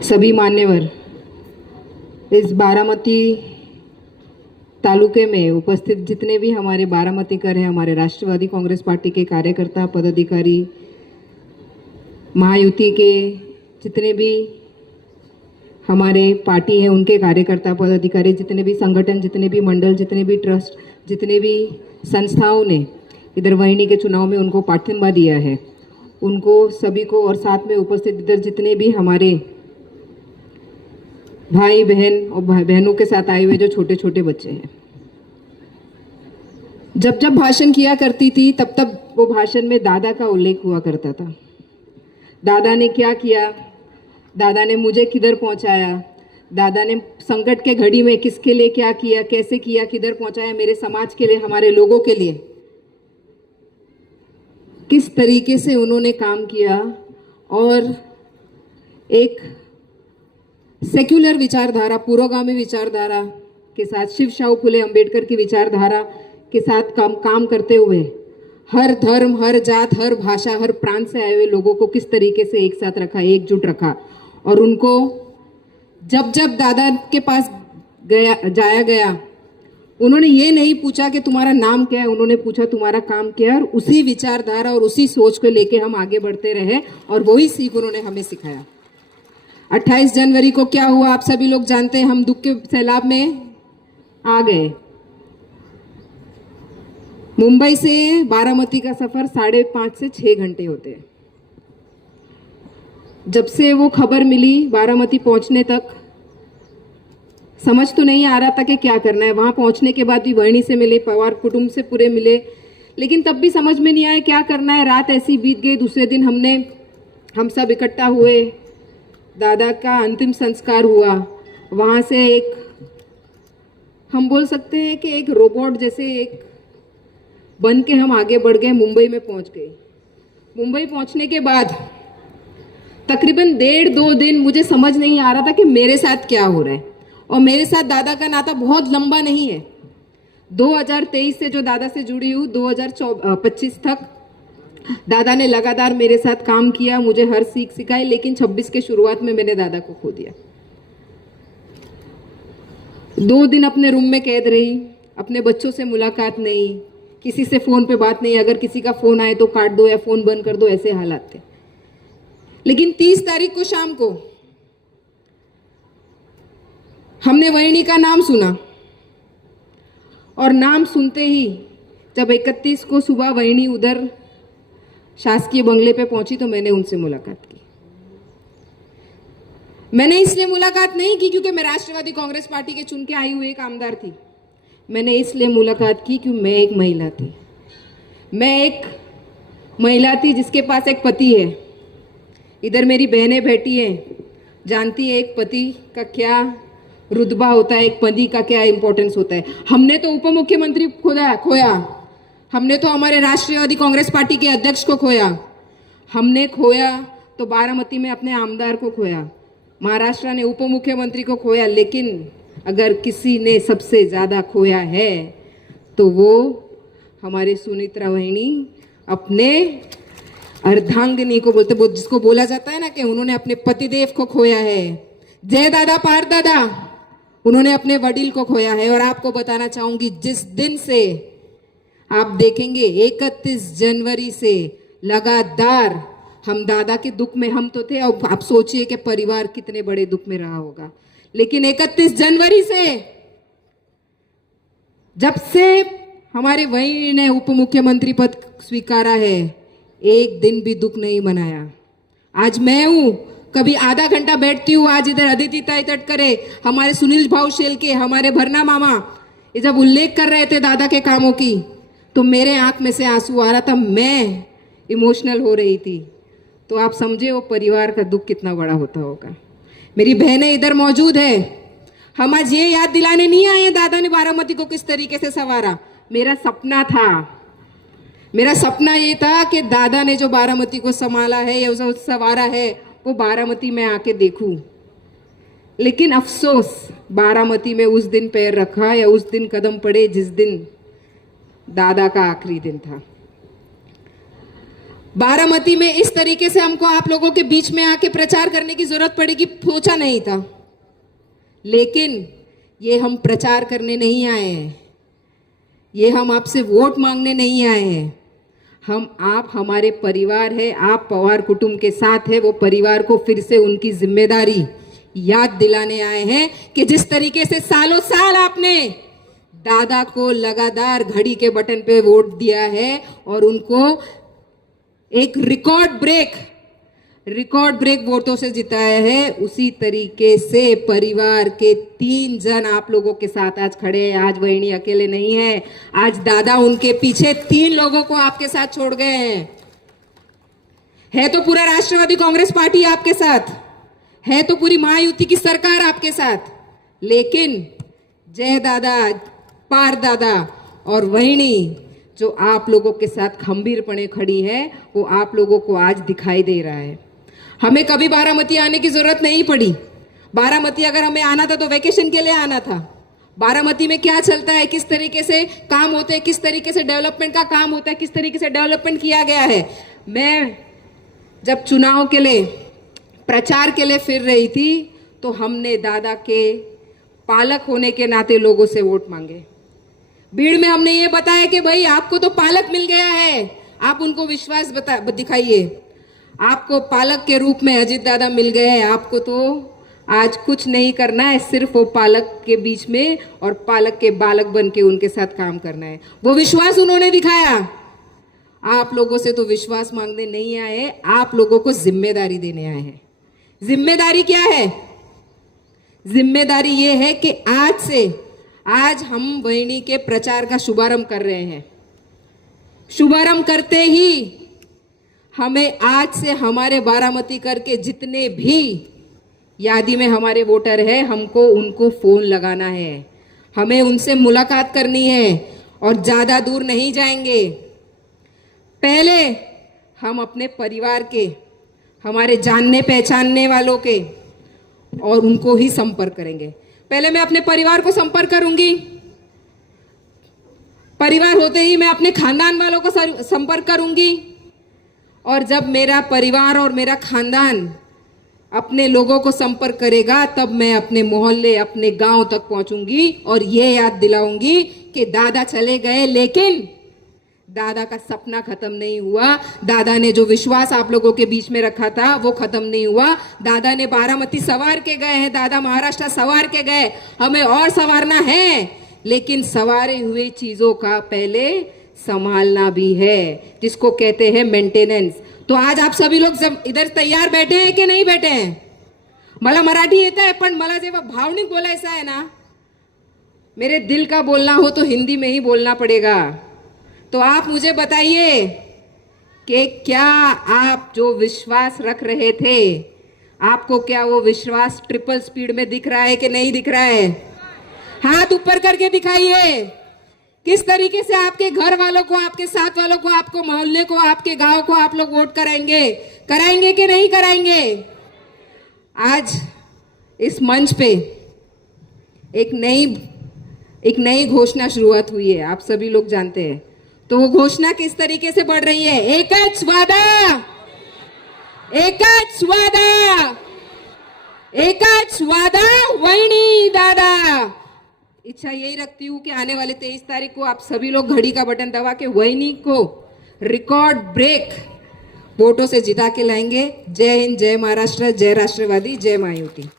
सभी मान्यवर, इस बारामती तालुके में उपस्थित जितने भी हमारे बारामतीकर हैं, हमारे राष्ट्रवादी कांग्रेस पार्टी के कार्यकर्ता पदाधिकारी, महायुति के जितने भी हमारे पार्टी है उनके कार्यकर्ता पदाधिकारी, जितने भी संगठन, जितने भी मंडल, जितने भी ट्रस्ट, जितने भी संस्थाओं ने इधर वहिनी के चुनाव में उनको पाठिंबा दिया है, उनको सभी को, और साथ में उपस्थित इधर जितने भी हमारे भाई बहन और बहनों के साथ आए हुए जो छोटे छोटे बच्चे हैं। जब जब भाषण किया करती थी तब तब वो भाषण में दादा का उल्लेख हुआ करता था। दादा ने क्या किया, दादा ने मुझे किधर पहुंचाया, दादा ने संकट के घड़ी में किसके लिए क्या किया, कैसे किया, किधर पहुंचाया, मेरे समाज के लिए, हमारे लोगों के लिए किस तरीके से उन्होंने काम किया। और एक सेक्युलर विचारधारा, पुरोगामी विचारधारा के साथ, शिव शाहू फुले अंबेडकर की विचारधारा के साथ काम करते हुए हर धर्म, हर जात, हर भाषा, हर प्रांत से आए हुए लोगों को किस तरीके से एक साथ रखा, एकजुट रखा। और उनको जब जब दादा के पास जाया गया, उन्होंने ये नहीं पूछा कि तुम्हारा नाम क्या है, उन्होंने पूछा तुम्हारा काम क्या है। और उसी विचारधारा और उसी सोच को लेके हम आगे बढ़ते रहे और वही सीख उन्होंने हमें सिखाया। 28 जनवरी को क्या हुआ आप सभी लोग जानते हैं। हम दुख के सैलाब में आ गए। मुंबई से बारामती का सफर 5.5 से 6 घंटे होते हैं। जब से वो खबर मिली बारामती पहुंचने तक समझ तो नहीं आ रहा था कि क्या करना है। वहां पहुंचने के बाद भी वहिनी से मिले, पवार कुटुंब से पूरे मिले, लेकिन तब भी समझ में नहीं आया क्या करना है। रात ऐसी बीत गई। दूसरे दिन हम सब इकट्ठा हुए, दादा का अंतिम संस्कार हुआ। वहां से एक, हम बोल सकते हैं कि एक रोबोट जैसे एक बन के हम आगे बढ़ गए, मुंबई में पहुंच गए। मुंबई पहुंचने के बाद तकरीबन 1.5-2 दिन मुझे समझ नहीं आ रहा था कि मेरे साथ क्या हो रहा है। और मेरे साथ दादा का नाता बहुत लंबा नहीं है। 2023 से जो दादा से जुड़ी हूँ, 2025 तक दादा ने लगातार मेरे साथ काम किया, मुझे हर सीख सिखाई। लेकिन 26 के शुरुआत में मैंने दादा को खो दिया। 2 दिन अपने रूम में कैद रही, अपने बच्चों से मुलाकात नहीं, किसी से फोन पे बात नहीं। अगर किसी का फोन आए तो काट दो या फोन बंद कर दो, ऐसे हालात थे। लेकिन 30 तारीख को शाम को हमने वहिनी का नाम सुना, और नाम सुनते ही जब 31 को सुबह वहिनी उधर शासकीय बंगले पे पहुंची तो मैंने उनसे मुलाकात की। मैंने इसलिए मुलाकात नहीं की क्योंकि मैं राष्ट्रवादी कांग्रेस पार्टी के चुन के आई हुई एक आमदार थी। मैंने इसलिए मुलाकात की क्योंकि मैं एक महिला थी। मैं एक महिला थी जिसके पास एक पति है। इधर मेरी बहनें बैठी हैं, जानती है एक पति का क्या रुतबा होता है, एक पति का क्या इंपॉर्टेंस होता है। हमने तो उप मुख्यमंत्री खोया, हमने तो हमारे राष्ट्रवादी कांग्रेस पार्टी के अध्यक्ष को खोया, हमने खोया तो बारामती में अपने आमदार को खोया, महाराष्ट्र ने उप मुख्यमंत्री को खोया। लेकिन अगर किसी ने सबसे ज्यादा खोया है तो वो हमारे सुनित्रा वहिनी अपने अर्धांगिनी को बोलते, जिसको बोला जाता है ना कि उन्होंने अपने पतिदेव को खोया है। जय दादा पार दादा, उन्होंने अपने वडील को खोया है। और आपको बताना चाहूंगी, जिस दिन से आप देखेंगे 31 जनवरी से लगातार हम दादा के दुख में हम तो थे, और आप सोचिए कि परिवार कितने बड़े दुख में रहा होगा। लेकिन 31 जनवरी से जब से हमारे वही ने उप मुख्यमंत्री पद स्वीकारा है, एक दिन भी दुख नहीं मनाया। आज मैं हूं, कभी आधा घंटा बैठती हूँ, आज इधर अदिति ताई तटकरे, हमारे सुनील भाऊ शेलके, हमारे भरना मामा, ये जब उल्लेख कर रहे थे दादा के कामों की तो मेरे आंख में से आंसू आ रहा था, मैं इमोशनल हो रही थी। तो आप समझे वो परिवार का दुख कितना बड़ा होता होगा। मेरी बहनें इधर मौजूद है, हम आज ये याद दिलाने नहीं आए दादा ने बारामती को किस तरीके से संवारा। मेरा सपना था, मेरा सपना ये था कि दादा ने जो बारामती को संभाला है या जो संवारा है वो बारामती में आके देखूं। लेकिन अफसोस, बारामती में उस दिन पैर रखा या उस दिन कदम पड़े जिस दिन दादा का आखिरी दिन था। बारामती में इस तरीके से हमको आप लोगों के बीच में आके प्रचार करने की जरूरत पड़ेगी सोचा नहीं था। लेकिन ये हम प्रचार करने नहीं आए हैं, ये हम आपसे वोट मांगने नहीं आए हैं। आप हमारे परिवार है, आप पवार कुटुंब के साथ है, वो परिवार को फिर से उनकी जिम्मेदारी याद दिलाने आए हैं कि जिस तरीके से सालों साल आपने दादा को लगातार घड़ी के बटन पे वोट दिया है और उनको एक रिकॉर्ड ब्रेक वोटों से जिताया है, उसी तरीके से परिवार के 3 जन आप लोगों के साथ आज खड़े हैं। आज वहिनी अकेले नहीं है, आज दादा उनके पीछे 3 लोगों को आपके साथ छोड़ गए हैं। है तो पूरा राष्ट्रवादी कांग्रेस पार्टी आपके साथ है, तो पूरी महायुति की सरकार आपके साथ, लेकिन जय दादा, पार दादा और वहिनी जो आप लोगों के साथ खंबीरपणे खड़ी है, वो आप लोगों को आज दिखाई दे रहा है। हमें कभी बारामती आने की जरूरत नहीं पड़ी। बारामती अगर हमें आना था तो वेकेशन के लिए आना था। बारामती में क्या चलता है, किस तरीके से काम होते हैं, किस तरीके से डेवलपमेंट का काम होता है, किस तरीके से डेवलपमेंट किया गया है। मैं जब चुनाव के लिए, प्रचार के लिए फिर रही थी, तो हमने दादा के पालक होने के नाते लोगों से वोट मांगे। भीड़ में हमने ये बताया कि भाई आपको तो पालक मिल गया है, आप उनको विश्वास दिखाइए। आपको पालक के रूप में अजीत दादा मिल गए हैं, आपको तो आज कुछ नहीं करना है, सिर्फ वो पालक के बीच में और पालक के बालक बन के उनके साथ काम करना है। वो विश्वास उन्होंने दिखाया। आप लोगों से तो विश्वास मांगने नहीं आए, आप लोगों को जिम्मेदारी देने आए हैं। जिम्मेदारी क्या है? जिम्मेदारी ये है कि आज हम वहिनी के प्रचार का शुभारंभ कर रहे हैं। शुभारंभ करते ही हमें आज से हमारे बारामती करके जितने भी यादी में हमारे वोटर हैं, हमको उनको फोन लगाना है, हमें उनसे मुलाकात करनी है और ज्यादा दूर नहीं जाएंगे। पहले हम अपने परिवार के, हमारे जानने पहचानने वालों के और उनको ही संपर्क करेंगे। पहले मैं अपने परिवार को संपर्क करूंगी, परिवार होते ही मैं अपने खानदान वालों को संपर्क करूंगी, और जब मेरा परिवार और मेरा खानदान अपने लोगों को संपर्क करेगा तब मैं अपने मोहल्ले, अपने गांव तक पहुंचूंगी और ये याद दिलाऊंगी कि दादा चले गए लेकिन दादा का सपना खत्म नहीं हुआ। दादा ने जो विश्वास आप लोगों के बीच में रखा था वो खत्म नहीं हुआ। दादा ने बारामती सवार के गए हैं, दादा महाराष्ट्र सवार के गए, हमें और संवारना है, लेकिन सवारे हुए चीजों का पहले संभालना भी है, जिसको कहते हैं मेंटेनेंस। तो आज आप सभी लोग जब इधर तैयार बैठे हैं कि नहीं बैठे हैं? मला मराठी येता है, पण मला जेव्हा भावनिक बोलायचं है ना, मेरे दिल का बोलना हो तो हिंदी में ही बोलना पड़ेगा। तो आप मुझे बताइए कि क्या आप जो विश्वास रख रहे थे, आपको क्या वो विश्वास ट्रिपल स्पीड में दिख रहा है कि नहीं दिख रहा है? हाथ ऊपर करके दिखाइए। किस तरीके से आपके घर वालों को, आपके साथ वालों को, आपको मोहल्ले को, आपके गांव को आप लोग वोट कराएंगे कि नहीं कराएंगे? आज इस मंच पे एक नई घोषणा शुरुआत हुई है, आप सभी लोग जानते हैं। तो वो घोषणा किस तरीके से बढ़ रही है? एकच वादा, एकच वादा, एकच वादा, वहिनी दादा। इच्छा यही रखती हूँ कि आने वाले 23 तारीख को आप सभी लोग घड़ी का बटन दबा के वहिनी को रिकॉर्ड ब्रेक वोटों से जिता के लाएंगे। जय हिंद, जय महाराष्ट्र, जय राष्ट्रवादी, जय महायुति।